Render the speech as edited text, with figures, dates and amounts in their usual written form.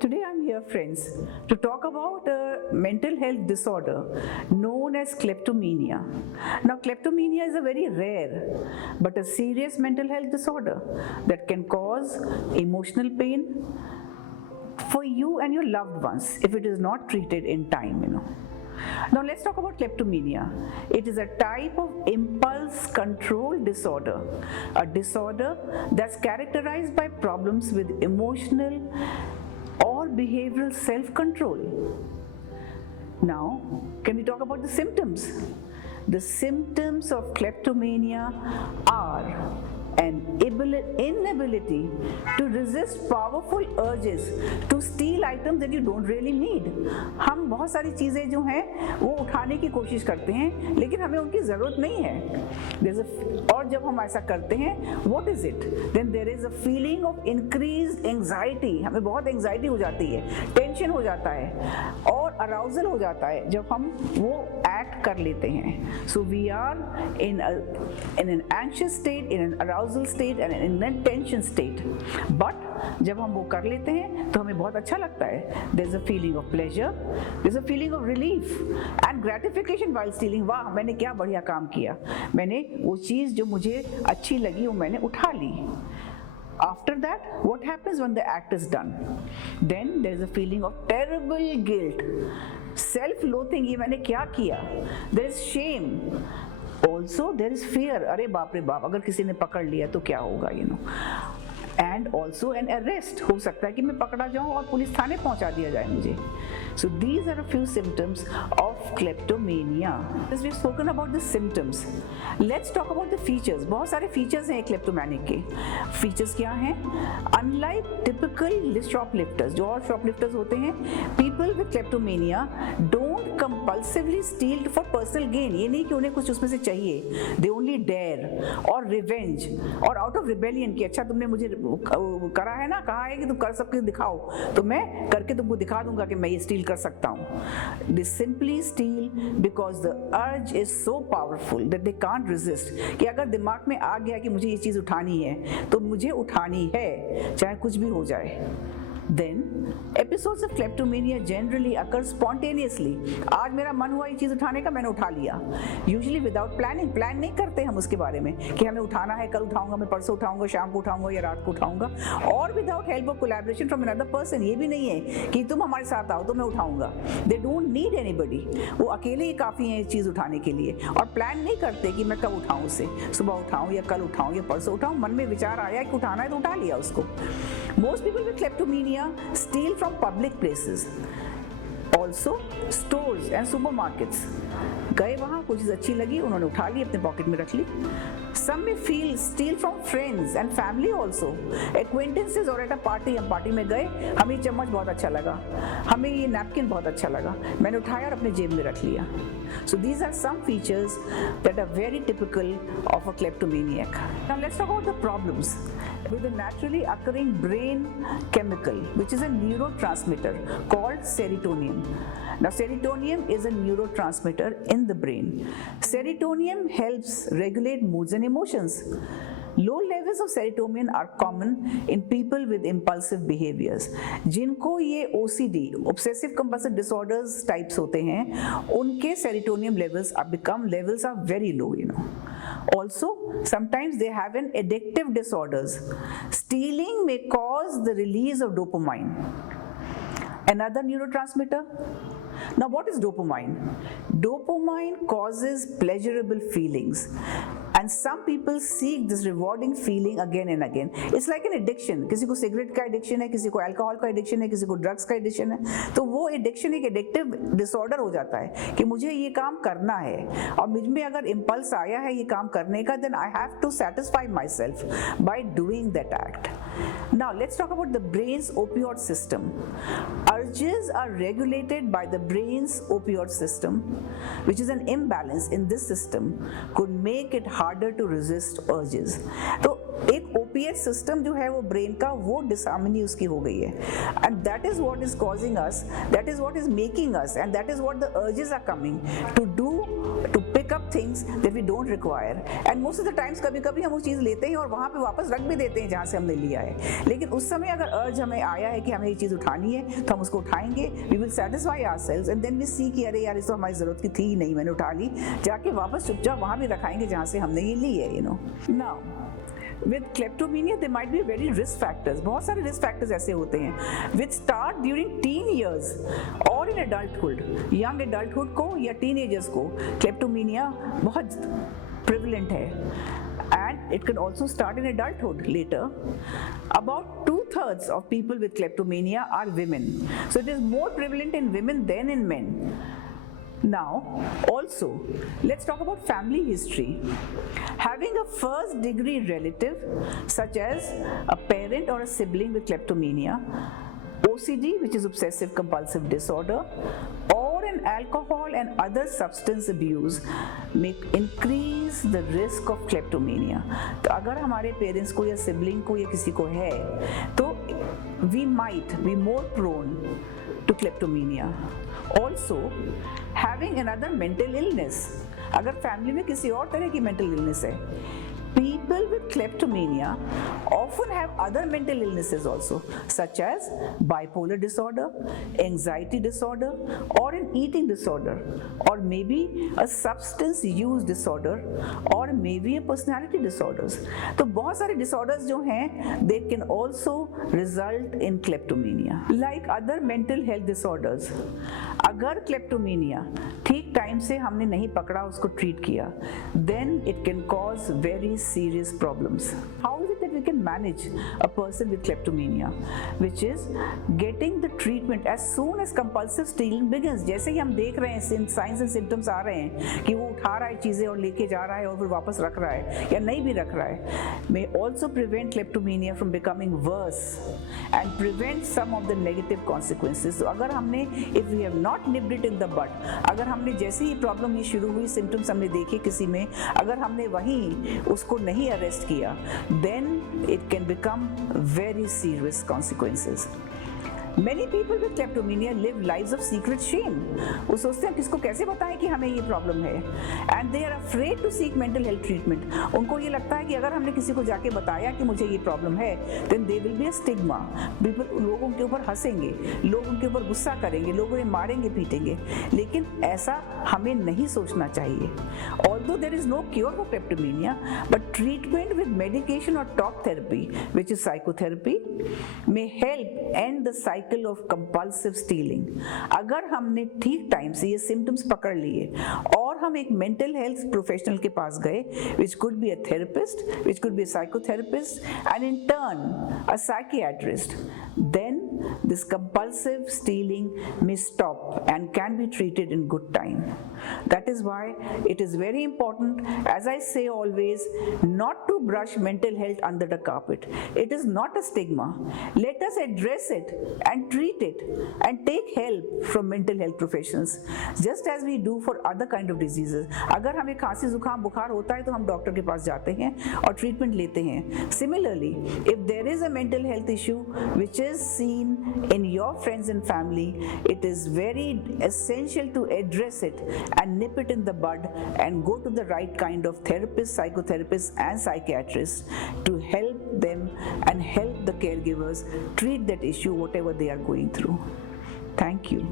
Today I'm here, friends, to talk about a mental health disorder known as kleptomania. Now, kleptomania is a very rare but a serious mental health disorder that can cause emotional pain for you and your loved ones if it is not treated in time. Now let's talk about kleptomania. It is a type of impulse control disorder, a disorder that's characterized by problems with emotional or behavioral self-control. Now, can we talk about the symptoms? The symptoms of kleptomania are an inability to resist powerful urges to steal items that you don't really need. हम बहुत सारी चीज़ें जो हैं वो उठाने की कोशिश करते हैं लेकिन हमें उनकी ज़रूरत नहीं है। और जब हम ऐसा करते हैं, what is it? Then there is a feeling of increased anxiety. हमें बहुत एंग्जाइटी हो जाती है, टेंशन हो जाता है और अराउजल हो जाता है जब हम वो एक्ट कर लेते हैं. So we are in an anxious state, in an arousal state and in a tension state. But जब हम वो कर लेते हैं तो हमें बहुत अच्छा लगता है. There's a feeling of pleasure, there's a feeling of relief and gratification while stealing. वाह, मैंने क्या बढ़िया काम किया, मैंने वो चीज़ जो मुझे अच्छी लगी वो मैंने उठा ली. After that, what happens when the act is done? Then there is a feeling of terrible guilt, self-loathing. ये मैंने क्या किया? There is shame. Also there is fear. अरे बाप रे बाप, अगर किसी ने पकड़ लिया तो क्या होगा, And also an arrest. हो सकता है कि मैं पकड़ा जाऊं और पुलिस थाने पहुंचा दिया जाए मुझे. So these are a few symptoms of kleptomania. As we've spoken about the symptoms, let's talk about the features. बहुत सारे features हैं kleptomanic के. Features क्या हैं? Unlike typical shoplifters, जो और shoplifters होते हैं, people with kleptomania don't compulsively steal for personal gain. ये नहीं कि उन्हें कुछ उसमें से चाहिए. They only dare or revenge or out of rebellion कि अच्छा तुमने मुझे करा है ना, कहा है कि तुम कर सकते दिखाओ, तो मैं करके तुमको दिखा दूंगा कि मैं ये स्टील कर सकता हूँ. They simply steal because the urge is so powerful that they can't resist. कि अगर दिमाग में आ गया कि मुझे ये चीज़ उठानी है तो मुझे उठानी है, चाहे कुछ भी हो जाए. Then episodes of kleptomania generally occur spontaneously. आज मेरा मन हुआ ये चीज़ उठाने का, मैंने उठा लिया. Usually without planning. प्लान नहीं करते हम उसके बारे में कि हमें उठाना है, कल उठाऊंगा, मैं परसों उठाऊंगा, शाम को उठाऊंगा या रात को उठाऊंगा. और without help or collaboration from another person. ये भी नहीं है कि तुम हमारे साथ आओ तो मैं उठाऊंगा. They don't need anybody. वो अकेले ही काफ़ी हैं चीज़ उठाने के लिए और प्लान नहीं करते कि मैं कब उठाऊँ उसे, सुबह उठाऊँ या कल उठाऊँ या परसों उठाऊँ. मन में विचार आया कि उठाना है तो उठा लिया उसको. Most people with kleptomania steal from public places. Also stores and supermarkets. गए वहाँ, कुछ चीज़ अच्छी लगी, उन्होंने उठा ली, अपने पॉकेट में रख ली. Some may steal from friends and family also. Acquaintances or at a party, हम पार्टी में गए, हमें ये चम्मच बहुत अच्छा लगा, हमें ये नैपकिन बहुत अच्छा लगा, मैंने उठाया और अपने जेब में रख लिया. So these are some features that are very typical of a kleptomaniac. Now let's talk about the problems. With a naturally occurring brain chemical, which is a neurotransmitter called serotonin. Now serotonin is a neurotransmitter in the brain. Serotonin helps regulate moods and emotions. Low levels of serotonin are common in people with impulsive behaviors. जिनको ये OCD, obsessive compulsive disorders types होते हैं, उनके serotonin levels are very low. Also, sometimes they have an addictive disorders. Stealing may cause the release of dopamine, another neurotransmitter. Now, what is dopamine? Dopamine causes pleasurable feelings. And some people seek this rewarding feeling again and again. It's like an addiction. किसी को cigarette का addiction है, किसी को alcohol का addiction है, किसी को ड्रग्स का एडिक्शन है. तो वो एडिक्शन एक एडिक्टिव डिसऑर्डर हो जाता है कि मुझे ये काम करना है और मुझ में अगर इम्पल्स आया है ये काम करने का, then I have to satisfy myself by doing that act. Now let's talk about the brain's opioid system. Urges are regulated by the brain's opioid system, which is an imbalance in this system could make it harder to resist urges. तो एक opiate system जो है वो brain का, वो disharmony उसकी हो गई है, and that is what is causing us, that is what is making us, and that is what the urges are coming to do, to pick up things that that we don't require, and most of the times कभी कभी हम वो चीज़ लेते हैं और वहाँ पे वापस रख भी देते हैं जहाँ से हमने लिया है, लेकिन उस समय अगर अर्ज हमें आया है कि हमें ये चीज़ उठानी है तो हम उसको उठाएंगे, we will satisfy ourselves and then we see कि अरे यार इस तो हमारी ज़रूरत की थी ही नहीं, मैंने उठा ली, जाके वापस चुपचाप वहाँ भी रखाएंगे जहाँ से हमने ये ली है, Now, with kleptomania there might be very risk factors, बहुत सारे risk factors ऐसे होते हैं which start during teen years or in adulthood, young adulthood को या teenagers को kleptomania बहुत prevalent है, and it can also start in adulthood later. About 2/3 of people with kleptomania are women, so it is more prevalent in women than in men. Now, also, let's talk about family history. Having a first degree relative, such as a parent or a sibling with kleptomania, OCD, which is obsessive compulsive disorder, or an alcohol and other substance abuse may increase the risk of kleptomania. तो अगर हमारे parents को या sibling को या किसी को है तो we might be more prone to kleptomania. Also, having another mental illness, अगर फैमिली में किसी और तरह की mental illness है, people with kleptomania often have other mental illnesses also, such as bipolar disorder, anxiety disorder, or an eating disorder, or maybe a substance use disorder, or maybe a personality disorders. तो बहुत सारे disorders जो हैं, they can also result in kleptomania. Like other mental health disorders, अगर kleptomania ठीक time से हमने नहीं पकड़ा, उसको ट्रीट किया, then it can cause very serious problems. How is it that we can manage a person with kleptomania? Which is getting the treatment as soon as compulsive stealing begins. जैसे ही हम देख रहे हैं signs and symptoms आ रहे हैं कि वो उठा रहा है चीज़ें और लेके जा रहा है और फिर वापस रख रहा है या नहीं भी रख रहा है, may also prevent kleptomania from becoming worse and prevent some of the negative consequences. तो अगर हमने if we have not nipped it in the bud, अगर हमने जैसे ही प्रॉब्लम ये शुरू हुई, सिम्टम्स हमने देखे किसी में, अगर हमने वहीं उसको नहीं अरेस्ट किया, then it can become very serious consequences. Many people with kleptomania live lives of secret shame. वो सोचते हैं किसको कैसे बताएं कि हमें ये प्रॉब्लम है, and they are afraid to seek mental health treatment. उनको ये लगता है कि अगर हमने किसी को जाके बताया कि मुझे ये प्रॉब्लम है, then there will be a stigma. People लोग उनके ऊपर हंसेंगे, लोग उनके ऊपर गुस्सा करेंगे, लोग उन्हें मारेंगे पीटेंगे, लेकिन ऐसा हमें नहीं सोचना चाहिए. Although there is no cure for kleptomania, but treatment with medication or talk therapy, which is psychotherapy, may help end the cycle of compulsive stealing. अगर हमने ठीक टाइम से ये symptoms पकड़ लिए और हम एक mental health professional के पास गए, which could be a therapist, which could be a psychotherapist, and in turn a psychiatrist, then this compulsive stealing may stop and can be treated in good time. That is why it is very important, as I say always, not to brush mental health under the carpet. It is not a stigma. Let us address it and treat it and take help from mental health professionals, just as we do for other kind of diseases. अगर हमें खांसी जुकाम बुखार होता है तो हम doctor के पास जाते हैं और ट्रीटमेंट लेते हैं. Similarly, if there is a mental health issue which is seen in your friends and family, it is very essential to address it and nip it in the bud and go to the right kind of therapists, psychotherapists and psychiatrists to help them and help the caregivers treat that issue, whatever they are going through. Thank you.